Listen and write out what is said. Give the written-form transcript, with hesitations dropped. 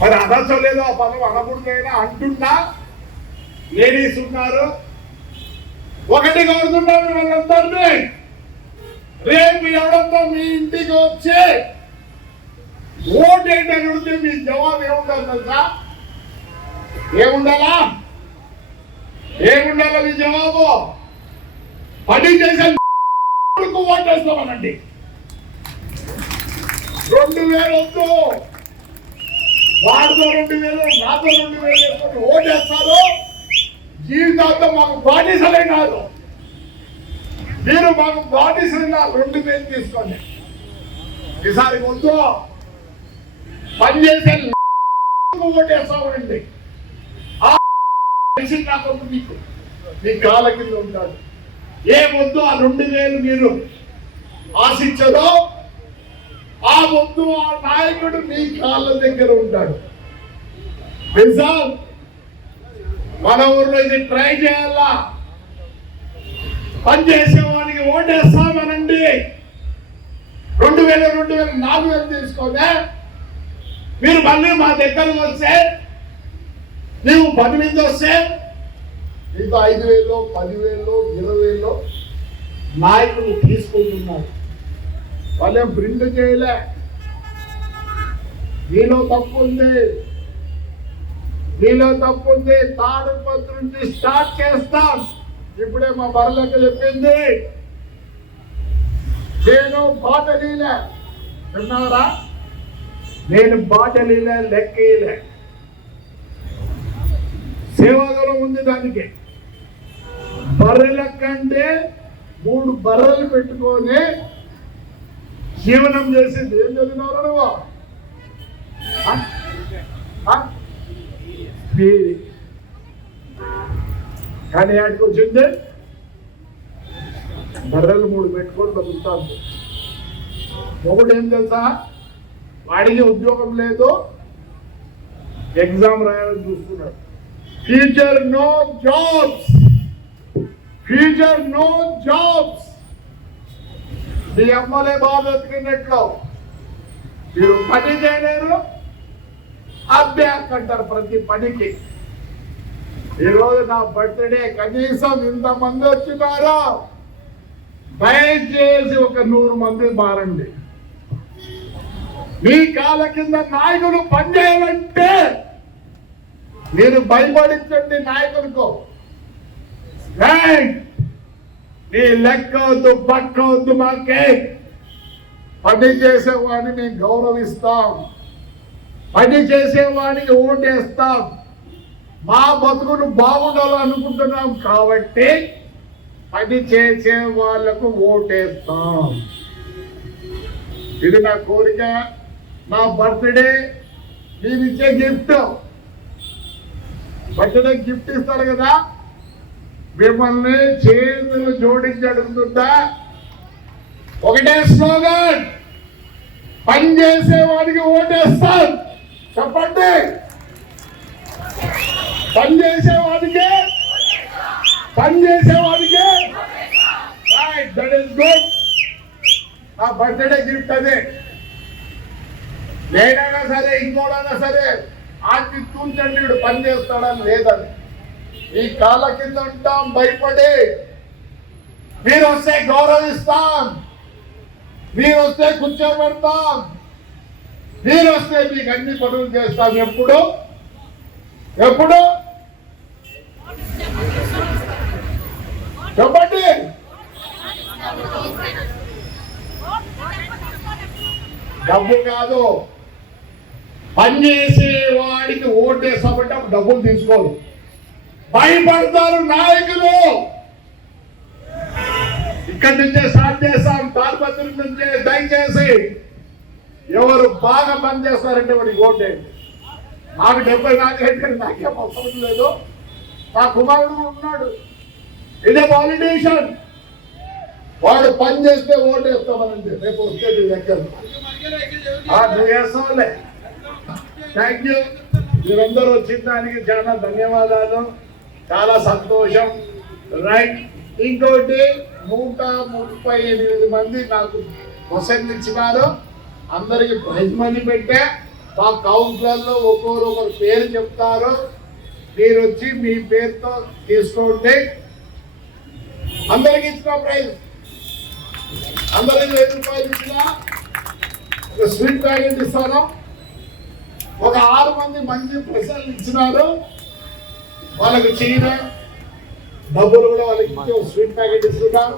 మరి అనసలేదు ఆ పదం అనకూడదైనా అంటున్నా లేడీస్ ఉన్నారు. ఒకటి కోరుతున్నాను వాళ్ళందరినీ, రేపు ఎవడంతో మీ ఇంటికి వచ్చి ఓటు ఏంటి అని ఉంటే మీ జవాబు ఏముండాలి తెలుసా? ఏముండాలా మీ జవాబు? పని చేసే ఓటేస్తామనండి. 2000 వద్దు, వాడితో 2000 నాతో 2000 వేసుకొని ఓటేస్తారు. జీవితాంతం మాకు బానిసలే కాదు, మీరు మాకు బానిసలైనా 2000 తీసుకోండి. ఈసారి వద్దు, పనిచేసే ఓటేస్తామండి. మీకు మీ కాళ్ళ కింద ఉంటాడు. ఏమొద్దు ఆ 2000 మీరు ఆశించదో ఆ వద్దు, ఆ నాయకుడు మీ కాళ్ళ దగ్గర ఉంటాడు. తెలుసా, మన ఊర్లో ఇది ట్రై చేయాలా. పనిచేసేవాడికి ఓటేస్తామనండి. 2000 4000 తీసుకోదే. మీరు మళ్ళీ మా దగ్గరకు వస్తే, నీవు 10 మంది వస్తే నీకు 5000 10,000 20,000 నాయకులు తీసుకుంటున్నారు. వాళ్ళేం ప్రింట్ చేయలే. నీలో తప్పు ఉంది. తాడుపత్రి నుంచి స్టార్ట్ చేస్తాం. ఇప్పుడే మా బర్రెలకి చెప్పింది, నేను బాటలీలే విన్నారా? నేను బాటలీలే, లెక్కలే. సేవాదళం ఉంది దానికి. బర్రెల కంటే 3 బర్రెలు పెట్టుకొని జీవనం చేసింది. ఏం చదివినారు నువ్వు? కానీ ఆడికి వచ్చింది బర్రెలు 3 పెట్టుకొని బతుకుతాను. ఒకటి ఏం తెలుసా, వాడికి ఉద్యోగం లేదు, ఎగ్జామ్ రాయాలని చూస్తున్నాడు. Future no jobs. మీ అమ్మలే బాగా బతికినట్లు మీరు పని చేయలేరు, అభ్యాస్ అంటారు ప్రతి పనికి. ఈరోజు నా బర్త్డే, కనీసం ఇంతమంది వచ్చినారో దయచేసి ఒక 100 మంది మారండి. మీ కాళ్ళ కింద నాయకులు పనిచేయాలంటే మీరు భయపడించండి నాయకులకు. నీ లెక్కవద్దు, పక్కవద్దు. మాకే పని చేసేవాడిని మేము గౌరవిస్తాం, పని చేసేవాడికి ఓటేస్తాం. మా బతుకును బాగుండాలనుకుంటున్నాం కాబట్టి పని చేసే వాళ్లకు ఓటేస్తాం. ఇది నా కోరిక. నా బర్త్డే మీరు ఇచ్చే గిఫ్ట్. బర్త్డే గిఫ్ట్ ఇస్తారు కదా, మిమ్మల్ని చేతులు జోడించి అడుగుతుందా, ఒకటే స్లోగన్, పని చేసేవాడికి ఓటేస్తాం. చెప్పండి, పని చేసేవాడికి. Right, that is good. నా బర్త్డే గిఫ్ట్ అదే. నేనైనా సరే, ఇంకోడైనా సరే, ఆకి తూచండి వీడు పని చేస్తాడని లేదని. ఈ కాళ్ళ కింద ఉంటాం భయపడి. మీరు వస్తే గౌరవిస్తాం, మీరు వస్తే కూర్చోబెడతాం, మీరు వస్తే మీకు అన్ని పనులు చేస్తాం. ఎప్పుడు చెప్పండి. డబ్బు కాదు, పనిచేసే వాడికి ఓటేస్తామంటే డబ్బులు తీసుకోరు. భయపడతారు నాయకులు. ఇక్కడి నుంచే స్టార్ట్ చేస్తాం, తాడిపత్రి నుంచే. దయచేసి ఎవరు బాగా పని చేస్తారంటే వాడికి ఓటేయండి. నాకు 70 నాకేం అవసరం లేదు. నా కుమారుడు ఉన్నాడు, ఇదే పాలిటీషియన్. వాడు పని చేస్తే ఓటేస్తామనండి. రేపు వస్తే మీ దగ్గర నువ్వు వేస్తావులే. Thank you. మీరందరూ వచ్చిన దానికి చాలా ధన్యవాదాలు, చాలా సంతోషం. రైట్, ఇంకోటి 138 మంది నాకు క్వశ్చన్ ఇచ్చినారు. అందరికి ప్రైజ్ మనీ పెట్టా. మా కౌన్సిలర్లు ఒకరు పేరు చెప్తారు, మీరు వచ్చి మీ పేరుతో తీసుకోండి. అందరికి ఇచ్చిన ప్రైజ్, అందరికి 1000 రూపాయలు ఇచ్చిన స్వీట్ ప్యాకెట్ ఇస్తాను. ఒక 6 మంది మంచి ప్రశ్నలు ఇచ్చినారు, వాళ్ళకి చీర డబ్బులు కూడా వాళ్ళకి ఇచ్చి స్వీట్ ప్యాకెట్ ఇస్తున్నాం.